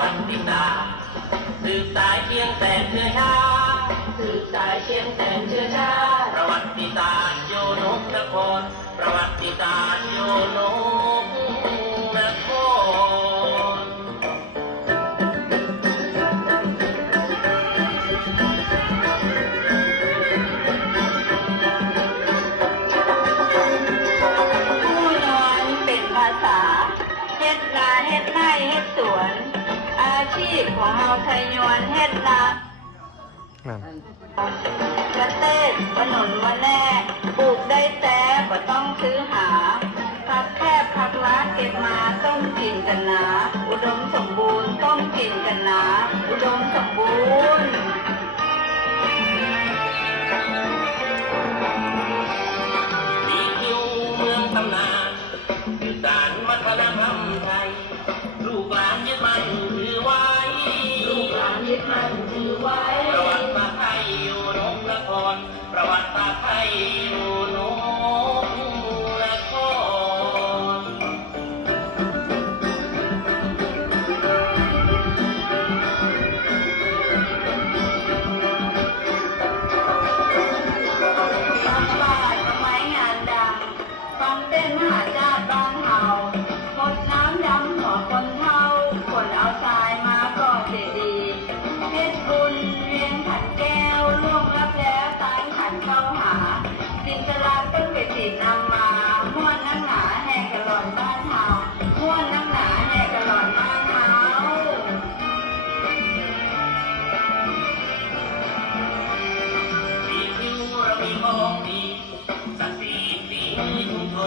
วันวิตาสืบสายเชียงแสนเชื้อชาสืบสายเชียงแสนเชื้อชาประวัติศาสตร์โยนกนครประวัติศาสตร์โยนก ของเราชัยยวนเฮ็ดนะนั่นกระเต้นถนนวันแน่ปลูกได้แซ่ก็ต้องซื้อหา พักแคบพักลักเก็บมาต้องกินกันหนา อุดมสม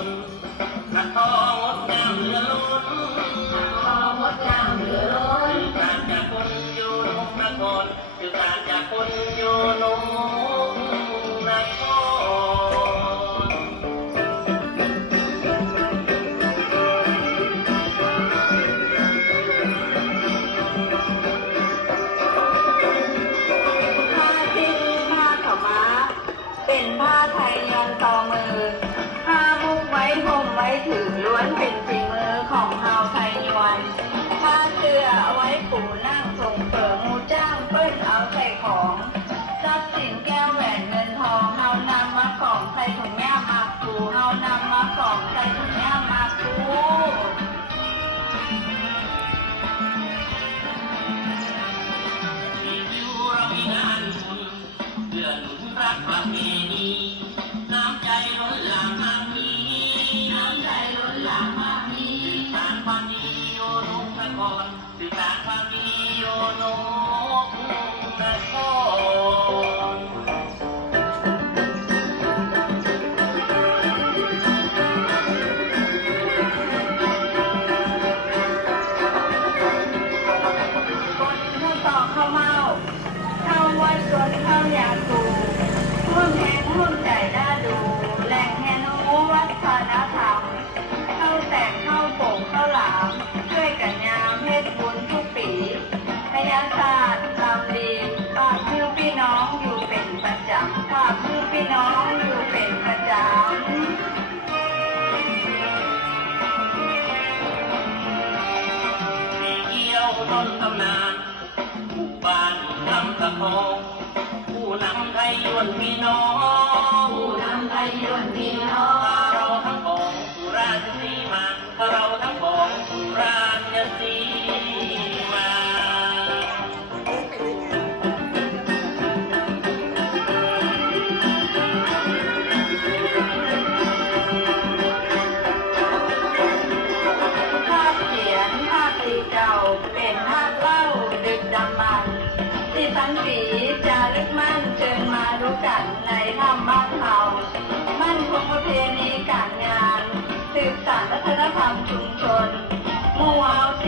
นกระทองดงามเหลือล้นกรทองดงามเหลือล้นการจากคนอยู่นมนครคือการจากคนอยู่นม ปรน้ำใจล้นหลามมากมีน้ำใจล้นหลามมากมีต่างความดีโยนงนครสื่อต่างความดีโยนงนคร ต้นตำนานผู้บ้านลำตะโพงผู้นำไทยยวนพี่น้อง ผู้นำไทยยวนพี่น้อง ธรรมชุมชนมัวเ